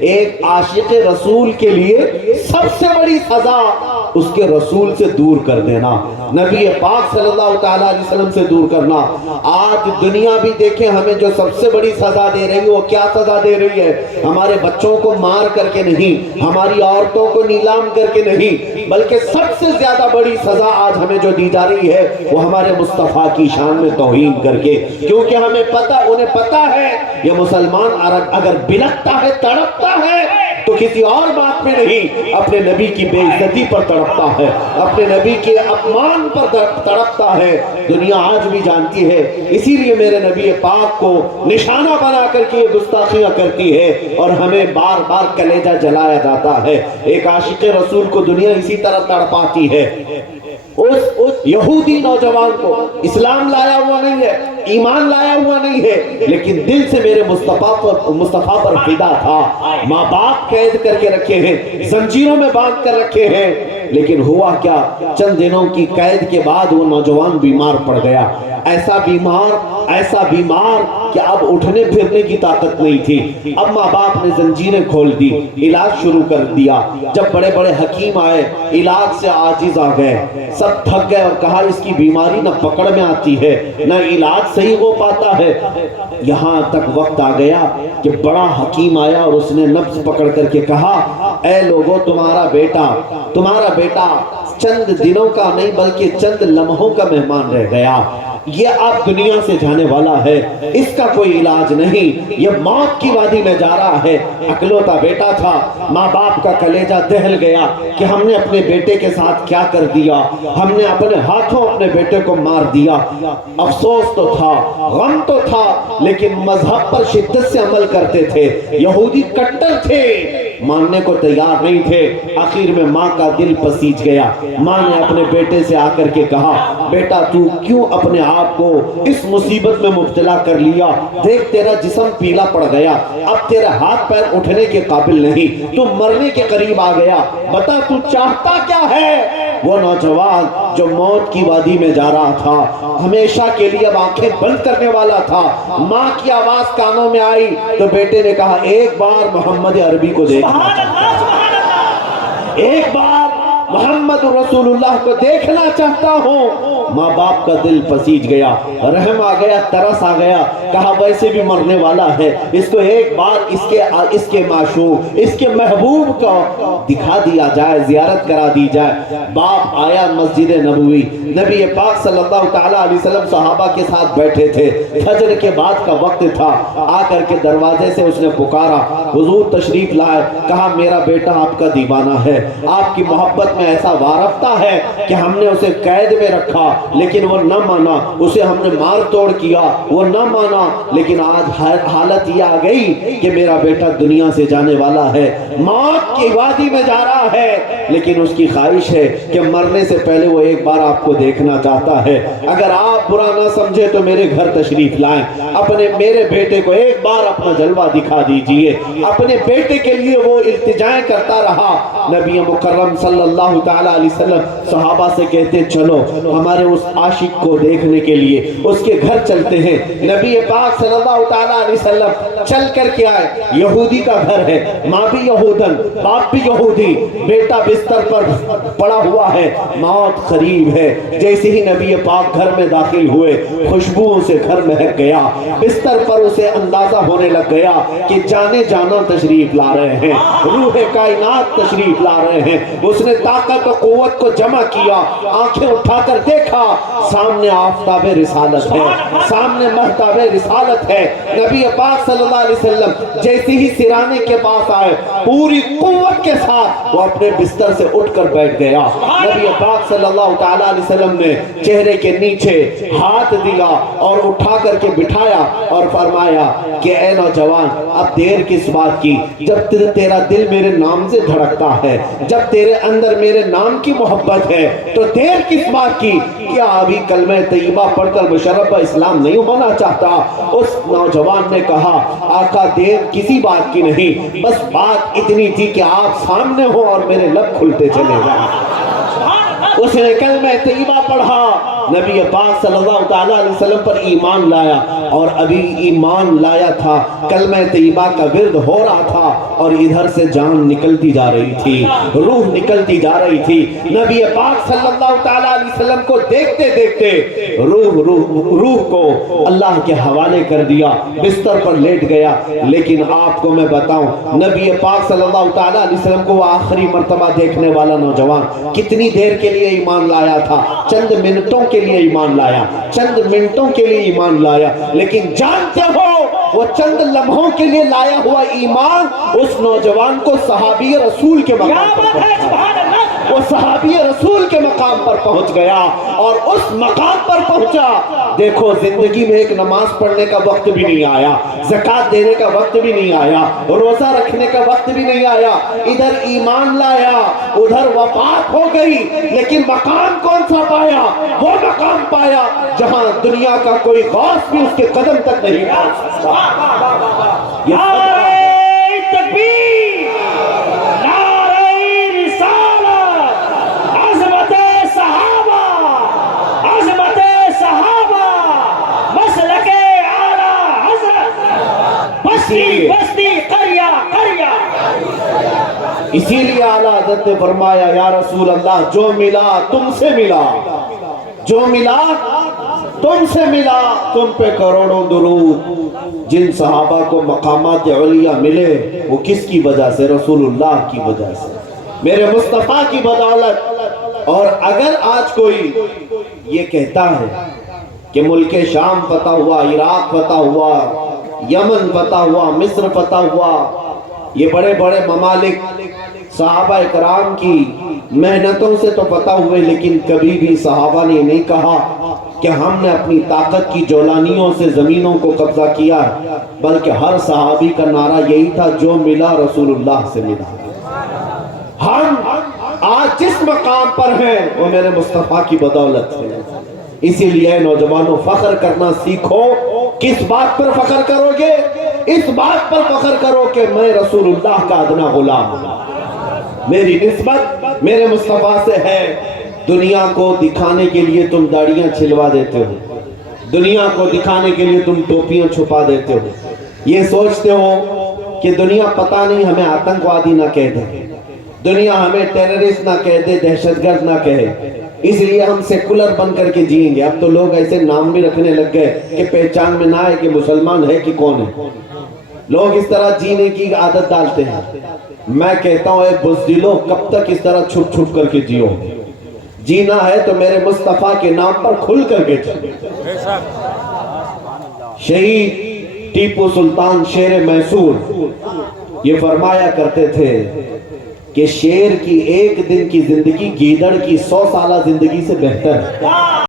ایک عاشق رسول کے لیے سب سے بڑی سزا اس کے رسول سے دور کر دینا، نبی پاک صلی اللہ تعالیٰ علیہ وسلم سے دور کرنا۔ آج دنیا بھی دیکھیں ہمیں جو سب سے بڑی سزا دے رہی ہے وہ کیا سزا دے رہی ہے؟ ہمارے بچوں کو مار کر کے نہیں، ہماری عورتوں کو نیلام کر کے نہیں، بلکہ سب سے زیادہ بڑی سزا آج ہمیں جو دی جا رہی ہے وہ ہمارے مصطفیٰ کی شان میں توہین کر کے، کیونکہ ہمیں انہیں پتا ہے یہ مسلمان اگر بلکتا ہے، تڑپتا ہے تو کسی اور بات میں نہیں، اپنے نبی کی بے عزتی پر تڑپتا ہے، اپنے نبی کے اپمان پر تڑپتا ہے۔ دنیا آج بھی جانتی ہے، اسی لیے میرے نبی پاک کو نشانہ بنا کر کے یہ گستاخیاں کرتی ہے اور ہمیں بار بار کلیجہ جلایا جاتا ہے۔ ایک عاشق رسول کو دنیا اسی طرح تڑپاتی ہے۔ اس یہودی نوجوان کو اسلام لایا ہوا نہیں ہے، ایمان لایا ہوا نہیں ہے، لیکن دل سے میرے مصطفیٰ پر فدا تھا۔ ماں باپ قید کر کے رکھے ہیں، زنجیروں میں باندھ کر رکھے ہیں، لیکن ہوا کیا؟ چند دنوں کی قید کے بعد وہ نوجوان بیمار پڑ گیا، ایسا بیمار کہ اب اٹھنے پھرنے کی طاقت نہیں تھی۔ اب ماں باپ نے زنجیریں کھول دی، علاج شروع کر دیا۔ جب بڑے بڑے حکیم آئے، علاج سے عاجز آ گئے، سب تھک گئے اور کہا اس کی بیماری نہ پکڑ میں آتی ہے، نہ علاج صحیح ہو پاتا ہے۔ یہاں تک وقت آ گیا کہ بڑا حکیم آیا اور اس نے نبض پکڑ کر کے کہا، اے لوگوں، تمہارا بیٹا چند دنوں کا نہیں بلکہ چند لمحوں کا مہمان رہ گیا، یہ اب دنیا سے جانے والا ہے، اس کا کوئی علاج نہیں، یہ موت کی وادی میں جا رہا ہے۔ اکلوتا بیٹا تھا، ماں باپ کا کلیجہ دہل گیا کہ ہم نے اپنے بیٹے کے ساتھ کیا کر دیا، ہم نے اپنے ہاتھوں اپنے بیٹے کو مار دیا۔ افسوس تو تھا، غم تو تھا، لیکن مذہب پر شدت سے عمل کرتے تھے، یہودی کٹر تھے، ماننے کو تیار نہیں تھے۔ آخر میں ماں کا دل پسیج گیا، ماں نے اپنے بیٹے سے آ کر کے کہا، بیٹا تو کیوں اپنے آپ کو اس مصیبت میں مبتلا کر لیا؟ دیکھ تیرا جسم پیلا پڑ گیا، اب تیرا ہاتھ پیر اٹھنے کے قابل نہیں، تو مرنے کے قریب آ گیا، بتا تو چاہتا کیا ہے؟ وہ نوجوان جو موت کی وادی میں جا رہا تھا، ہمیشہ کے لیے اب آنکھیں بند کرنے والا تھا، ماں کی آواز کانوں میں آئی تو بیٹے نے کہا، ایک بار محمد عربی کو دیکھنا چاہتا ہوں، ایک بار محمد رسول اللہ کو دیکھنا چاہتا ہوں۔ ماں باپ کا دل پسیج گیا، رحم آ گیا، ترس آ گیا، کہا ویسے بھی مرنے والا ہے، اس کو ایک بار اس کے معشوق، اس کے محبوب کو دکھا دیا جائے، زیارت کرا دی جائے۔ باپ آیا مسجد نبوی، نبی پاک صلی اللہ تعالیٰ علیہ وسلم صحابہ کے ساتھ بیٹھے تھے، فجر کے بعد کا وقت تھا، آ کر کے دروازے سے اس نے پکارا، حضور تشریف لائے، کہا میرا بیٹا آپ کا دیوانہ ہے، آپ کی محبت میں ایسا وارفتہ ہے کہ ہم نے اسے قید میں رکھا لیکن وہ نہ مانا، اسے ہم نے مار توڑ کیا، وہ نہ مانا، لیکن آج حالت یہ آ گئی کہ میرا بیٹا دنیا سے جانے والا ہے، موت کی وادی میں جا رہا ہے، لیکن اس کی خواہش ہے کہ مرنے سے پہلے وہ ایک بار آپ کو دیکھنا چاہتا ہے۔ اگر آپ برا نہ سمجھے تو میرے گھر تشریف لائیں، میرے بیٹے کو ایک بار اپنا جلوہ دکھا دیجئے۔ اپنے بیٹے کے لیے وہ التجائیں کرتا رہا۔ نبی مکرم صلی اللہ تعالیٰ علیہ وسلم صحابہ سے کہتے چلو ہمارے اس عاشق کو دیکھنے کے لیے اس کے گھر چلتے ہیں۔ نبی پاک صلی اللہ تعالیٰ علیہ وسلم چل کر کے آئے، یہودی کا گھر ہے، ماں بھی یہودن، باپ بھی یہودی، بیٹا بستر پر پڑا ہوا ہے، موت قریب ہے۔ جیسے ہی نبی پاک گھر میں داخل ہوئے، خوشبوؤں سے گھر مہک گیا، بستر پر اسے اندازہ ہونے لگ گیا کہ جانے جانا تشریف لا رہے ہیں، روح کائنات تشریف لا رہے ہیں۔ اس نے طاقت و قوت کو جمع کیا، آنکھیں اٹھا کر دیکھا، سامنے آفتاب رسالت ہے، سامنے مہتاب رسالت ہے۔ نبی پاک صلی اللہ علیہ وسلم جیسے ہی سرانے کے پاس آئے، پوری قوت کے ساتھ وہ اپنے بستر سے اٹھ کر بیٹھ گیا۔ نبی پاک صلی اللہ تعالیٰ علیہ وسلم نے چہرے کے نیچے ہاتھ دیا اور اٹھا کر کے بٹھایا اور فرمایا کہ اے نوجوان، اب دیر کس بات کی؟ جب تیرا دل میرے نام سے دھڑکتا ہے، جب تیرے اندر میرے نام کی محبت ہے تو دیر کس بات کی؟ کیا ابھی کلمہ طیبہ پڑھ کر مشرف اسلام نہیں ہونا چاہتا؟ اس نوجوان نے کہا آقا دیر کسی بات کی نہیں، بس بات اتنی تھی کہ آپ سامنے ہو اور میرے لب کھلتے چلے جائیں۔ اس نے کلمہ طیبہ پڑھا، نبی پاک صلی اللہ تعالیٰ علیہ وسلم پر ایمان لایا، اور ابھی ایمان لایا تھا، کلمہ طیبہ کا ورد ہو رہا تھا، اور ادھر سے جان نکلتی جا رہی تھی، روح نکلتی جا رہی تھی۔ نبی پاک صلی اللہ تعالیٰ علیہ وسلم کو دیکھتے دیکھتے روح کو اللہ کے حوالے کر دیا، بستر پر لیٹ گیا۔ لیکن آپ کو میں بتاؤں، نبی پاک صلی اللہ تعالیٰ علیہ وسلم کو وہ آخری مرتبہ دیکھنے والا نوجوان کتنی دیر کے لیے ایمان لایا تھا؟ چند منٹوں کے لیے ایمان لایا، چند منٹوں کے لیے ایمان لایا، لیکن جانتے ہو وہ چند لمحوں کے لیے لایا ہوا ایمان اس نوجوان کو صحابی رسول کے مقام پر پہنچا، وہ صحابی رسول کے مقام پر پہنچ گیا، اور اس مقام پر پہنچا۔ دیکھو زندگی میں ایک نماز پڑھنے کا وقت بھی نہیں آیا، زکوٰۃ دینے کا وقت بھی نہیں آیا، روزہ رکھنے کا وقت بھی نہیں آیا، ادھر ایمان لایا، ادھر وفات ہو گئی، لیکن مقام کون سا پایا؟ وہ مقام پایا جہاں دنیا کا کوئی غوث بھی اس کے قدم تک نہیں پہنچ سکتا۔ تکبیر، نعرہ رسالت، عظمت صحابہ، عظمت صحابہ، مسلک اعلیٰ حضرت، بستی بستی، قریہ قریہ۔ اسی لیے اعلیٰ حضرت نے فرمایا، یا رسول اللہ، جو ملا تم سے ملا، جو ملا تم سے ملا، تم پہ کروڑوں درود۔ جن صحابہ کو مقامات علیہ ملے وہ کس کی وجہ سے؟ رسول اللہ کی وجہ سے، میرے مصطفیٰ کی بدولت۔ اور اگر آج کوئی یہ کہتا ہے کہ ملک شام فتح ہوا، عراق فتح ہوا، یمن فتح ہوا، مصر فتح ہوا، یہ بڑے بڑے ممالک صحابہ اکرام کی محنتوں سے تو فتح ہوئے، لیکن کبھی بھی صحابہ نے نہیں کہا کہ ہم نے اپنی طاقت کی جولانیوں سے زمینوں کو قبضہ کیا، بلکہ ہر صحابی کا نعرہ یہی تھا، جو ملا رسول اللہ سے ملا۔ ہم آج جس مقام پر ہیں وہ میرے مصطفیٰ کی بدولت ہے۔ اسی لیے نوجوانوں، فخر کرنا سیکھو۔ کس بات پر فخر کرو گے؟ اس بات پر فخر کرو کہ میں رسول اللہ کا ادنا غلام ہوں، میری نسبت میرے مصطفیٰ سے ہے۔ دنیا کو دکھانے کے لیے تم داڑیاں چھلوا دیتے ہو، دنیا کو دکھانے کے لیے تم ٹوپیاں چھپا دیتے ہو، یہ سوچتے ہو کہ دنیا پتہ نہیں ہمیں آتنکوادی نہ کہہ دے، دنیا ہمیں ٹیررسٹ نہ کہہ دے، دہشت گرد نہ کہے، اس لیے ہم سیکولر بن کر کے جئیں گے۔ اب تو لوگ ایسے نام بھی رکھنے لگ گئے کہ پہچان میں نہ آئے کہ مسلمان ہے کہ کون ہے۔ لوگ اس طرح جینے کی عادت ڈالتے ہیں۔ میں کہتا ہوں، اے بزدلو، کب تک اس طرح چھپ چھپ کر کے جیو؟ جینا ہے تو میرے مصطفیٰ کے نام پر کھل کر کے جیو۔ شہید ٹیپو سلطان شیر میسور یہ فرمایا کرتے تھے کہ شیر کی ایک دن کی زندگی گیدڑ کی 100 سالہ زندگی سے بہتر ہے۔